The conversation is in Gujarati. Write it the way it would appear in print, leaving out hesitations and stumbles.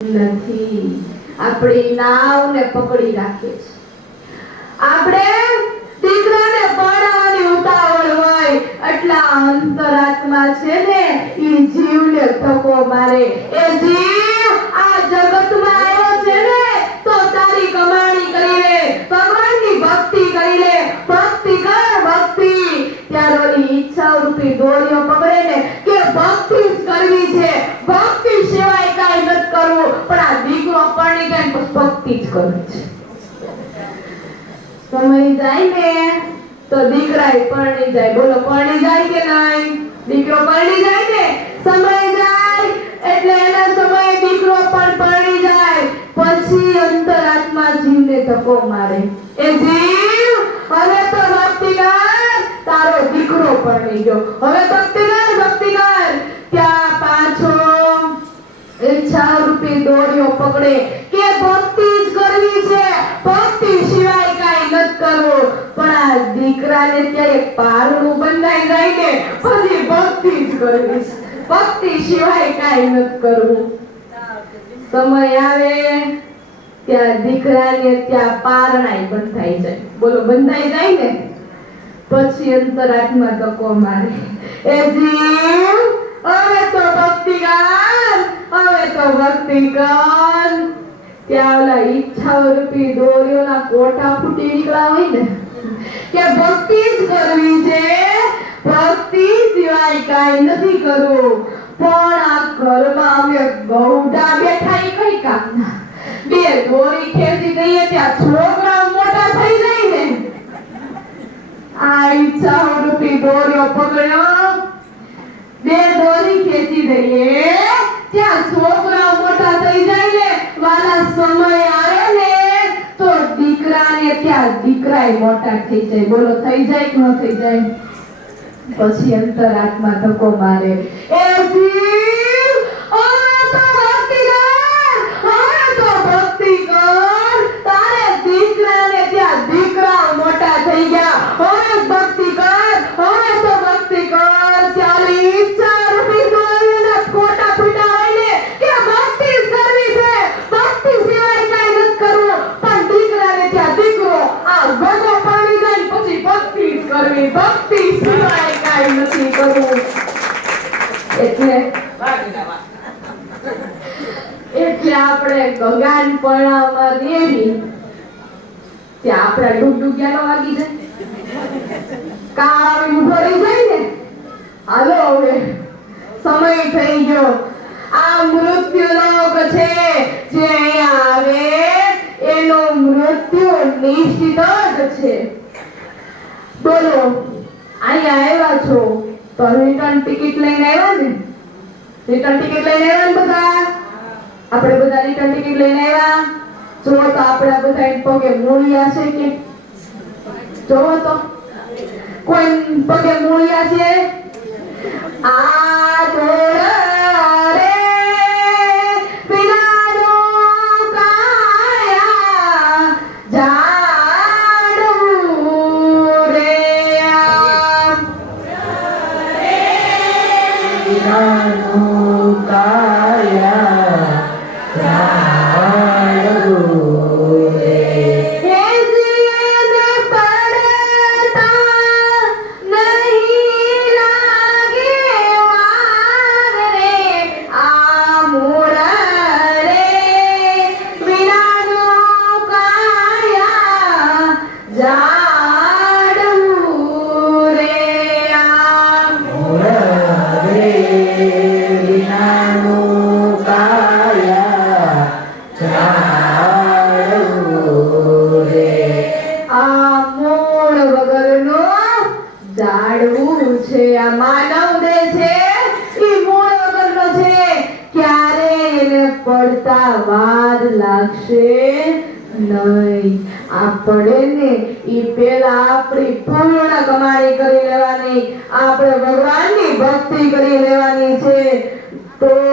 નથી, આપણી નાવને પકડી રાખે છે. આપણે દીકરાને પરણવાની ઉતાવળ હોય એટલા અંતરાત્મા છે ને ઈ જીવને ધક્કો મારે. એ જીવ આ જગતમાં આવ્યો છે ને તો તારી કમાણી કરી લે, ભગવાનની ભક્તિ કરી લે, ભક્તિ કર ભક્તિ. ત્યારે ઓલી ઈચ્છા રૂપી દોરીઓ પકડે ને કે ભક્તિ જ કરવી છે, ભક્તિ સિવાય કાઈ નથી કરવું. પણ આ દીકરો પરણી જાય તો ભક્તિ જ કરવી છે. સમય જાય ને તો દીકરાએ પરણી જાય. બોલો પરણી જાય કે નહીં? દીકરો પરણી જાય ને સમય જાય એટલે એના સમયે દીકરો પણ પરણી જાય. પછી અંતરાત્મા જીવને ધક્કો મારે. એ જીવ હવે તો ભક્તિ કર, તારો દીકરો પરણી ગયો, હવે ભક્તિ કર ભક્તિ કર. ત્યાં પાછો ઈચ્છા રૂપી દોરીઓ પકડે કે ભક્તિ જ કરવી છે, ભક્તિ સિવાય કાઈ નથી કરવું. પણ આ દીકરાને ક્યાંય પારણું બંધાઈ જાય ને પછી ભક્તિ જ કરવી છે, ભક્તિ સિવાય કાઈ નથી કરવું. સમય આવે ત્યાં દીકરાને ત્યાં પારણાઈ બંધાઈ જાય. બોલો બંધાઈ જાય ને પછી અંતરાત્મા ધક્કો મારે. એ જીવ હવે તો ભક્તિ કર, હવે તો ભક્તિ કર. ત્યાં ઓલા ઈચ્છા રૂપી દોરીઓના કોટા ફૂટી નીકળ્યા હોય ને કે ભક્તિ જ કરવી છે, ભક્તિ સિવાય કાઈ નથી કરવું. પણ આ ઘરમાં અમે ગૌડા બેઠા એ કઈ કામના? બે દોરી ખેંચી દઈએ ત્યાં છોકરા મોટા થઈ જાય ને. આ ઈચ્છા રૂપી દોરીઓ પકડ્યો, બે દોરી ખેંચી દઈએ ત્યાં છોકરા મોટા થઈ જાય ને. વાલા સમય આવે ને તો દીકરાને ત્યાં દીકરાએ મોટા થઈ જાય. બોલો થઈ જાય કે ન થઈ જાય? પછી અંતરાત્મા ધક્કો મારે. એ જીવ હવે તો ભક્તિ કર, હવે તો ભક્તિ કર. તારે દીકરાને ત્યાં દીકરા મોટા થઈ ગયા, હવે ભક્તિ કર, હવે તો ભક્તિ કર. ત્યારે ઈચ્છા રૂપી દોરીઓના કોટા ફૂટા હોય ને કે ભક્તિ જ કરવી છે, ભક્તિ સિવાય કાઈ નથી કરવું. પણ દીકરાને ત્યાં દીકરો આ ગગો પાણી જાય પછી ભક્તિ જ કરવી, ભક્તિ સિવાય કાઈ નથી કરવું. એટલે આપણે ગગાન પરણાવવા દેવી ત્યાં આપણા ડુગડુગિયાનો વાગી જાય, કાળ ઉભો રહી જાય ને. હાલો હવે સમય થઈ ગયો. આ મૃત્યુલોક છે, જે અહીંયા આવે એનું મૃત્યુ નિશ્ચિત જ છે. બોલો અહીંયા આવ્યા છો તો રિટર્ન ટિકિટ લઈને આવ્યા ને? રિટર્ન ટિકિટ લઈને આવ્યા ને બધા? આપણે બધા રિટર્ન ટિકિટ લઈને આવ્યા. જો તો આપણા બધા પગે મૂળિયા છે કે? જોવો તો કોઈ પગે મૂળિયા છે? આ ડોળા રે વિનાનો કાયા જાડવું રે, વિનાનો કાયા જાડવું રે. પડતા વાર લાગશે નહીં. આપણે ને ઈ પેલા આપણી પૂર્ણ કમાણી કરી લેવાની, આપણે ભગવાનની ભક્તિ કરી લેવાની છે. તો